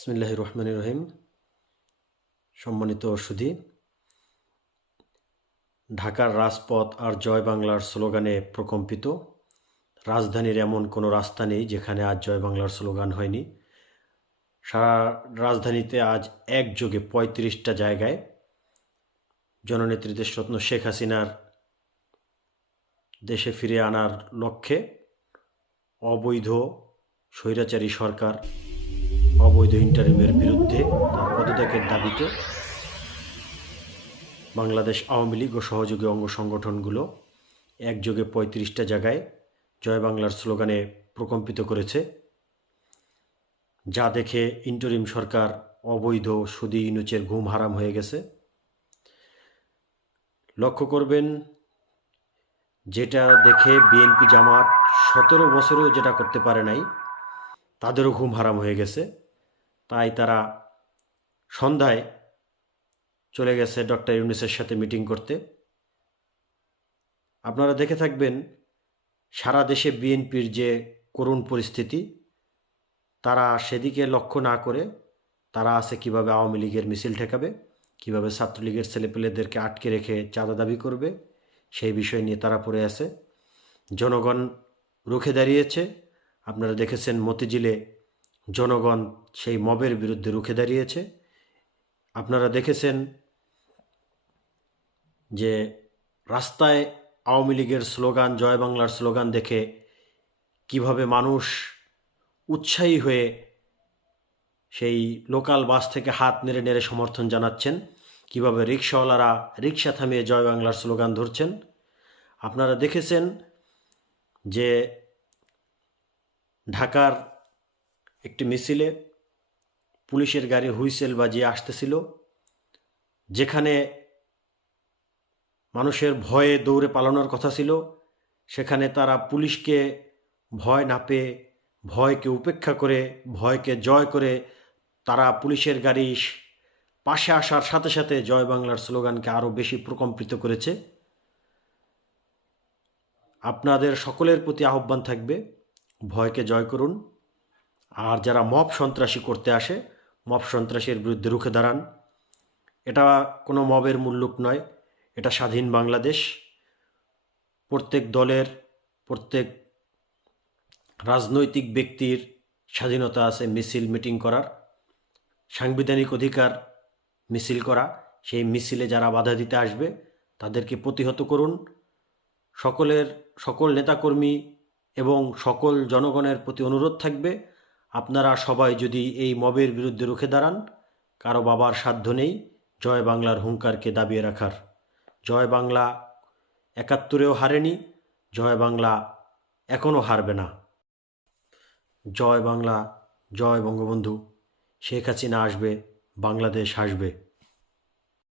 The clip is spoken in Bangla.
বিসমিল্লাহির রহমানির রহিম। সম্মানিত সুধী, ঢাকার রাজপথ আর জয় বাংলার স্লোগানে প্রকম্পিত। রাজধানীর এমন কোনো রাস্তা নেই যেখানে আজ জয় বাংলার স্লোগান হয়নি। সারা রাজধানীতে আজ একযোগে ৩৫টা জায়গায় জননেত্রী দেশরত্ন শেখ হাসিনার দেশে ফিরে আনার লক্ষ্যে অবৈধ স্বৈরাচারী সরকার, অবৈধ ইন্টারিমের বিরুদ্ধে তার পদত্যাগের দাবিতে বাংলাদেশ আওয়ামী লীগ ও সহযোগী অঙ্গ সংগঠনগুলো একযোগে ৩৫টা জায়গায় জয় বাংলার স্লোগানে প্রকম্পিত করেছে, যা দেখে ইন্টারিম সরকার অবৈধ সুদি ইউনুচের ঘুম হারাম হয়ে গেছে। লক্ষ্য করবেন, যেটা দেখে বিএনপি জামাত ১৭ বছরেও যেটা করতে পারে নাই, তাদেরও ঘুম হারাম হয়ে গেছে। তাই তারা সন্ধ্যায় চলে গেছে ডক্টর ইউনূসের সাথে মিটিং করতে। আপনারা দেখে থাকবেন সারা দেশে বিএনপির যে করুণ পরিস্থিতি, তারা সেদিকে লক্ষ্য না করে তারা আছে কিভাবে আওয়ামী লীগের মিছিল ঠেকাবে, কিভাবে ছাত্রলীগের ছেলেপেলেদেরকে আটকে রেখে চাঁদা দাবি করবে, সেই বিষয় নিয়ে তারা পড়ে আছে। জনগণ রুখে দাঁড়িয়েছে। আপনারা দেখেছেন মতিঝিলে জনগণ সেই মবের বিরুদ্ধে রুখে দাঁড়িয়েছে। আপনারা দেখেছেন যে রাস্তায় আওয়ামী লীগের স্লোগান, জয় বাংলার স্লোগান দেখে কিভাবে মানুষ উৎসাহী হয়ে সেই লোকাল বাস থেকে হাত নেড়ে নেড়ে সমর্থন জানাচ্ছেন, কিভাবে রিক্সাওয়ালারা রিক্সা থামিয়ে জয় বাংলার স্লোগান ধরছেন। আপনারা দেখেছেন যে ঢাকার একটি মিছিলে পুলিশের গাড়ি হুইসেল বাজিয়ে আসতেছিল, যেখানে মানুষের ভয়ে দৌড়ে পালানোর কথা ছিল, সেখানে তারা পুলিশকে ভয় না পেয়ে, ভয়কে উপেক্ষা করে, ভয়কে জয় করে তারা পুলিশের গাড়ি পাশে আসার সাথে সাথে জয় বাংলার স্লোগানকে আরও বেশি প্রকম্পিত করেছে। আপনাদের সকলের প্রতি আহ্বান থাকবে, ভয়কে জয় করুন। আর যারা মব সন্ত্রাসী করতে আসে, মব সন্ত্রাসীর বিরুদ্ধে রুখে দাঁড়ান। এটা কোনো মবের মুল্লুক নয়, এটা স্বাধীন বাংলাদেশ। প্রত্যেক দলের, প্রত্যেক রাজনৈতিক ব্যক্তির স্বাধীনতা আছে মিছিল মিটিং করার, সাংবিধানিক অধিকার মিছিল করা। সেই মিছিলে যারা বাধা দিতে আসবে তাদেরকে প্রতিহত করুন। সকল নেতাকর্মী এবং সকল জনগণের প্রতি অনুরোধ থাকবে, আপনারা সবাই যদি এই মবের বিরুদ্ধে রুখে দাঁড়ান, কারো বাবার সাধ্য নেই জয় বাংলার হুঙ্কারকে দাবিয়ে রাখার। জয় বাংলা ৭১-এও হারেনি, জয় বাংলা এখনও হারবে না। জয় বাংলা, জয় বঙ্গবন্ধু। শেখ হাসিনা আসবে, বাংলাদেশ আসবে।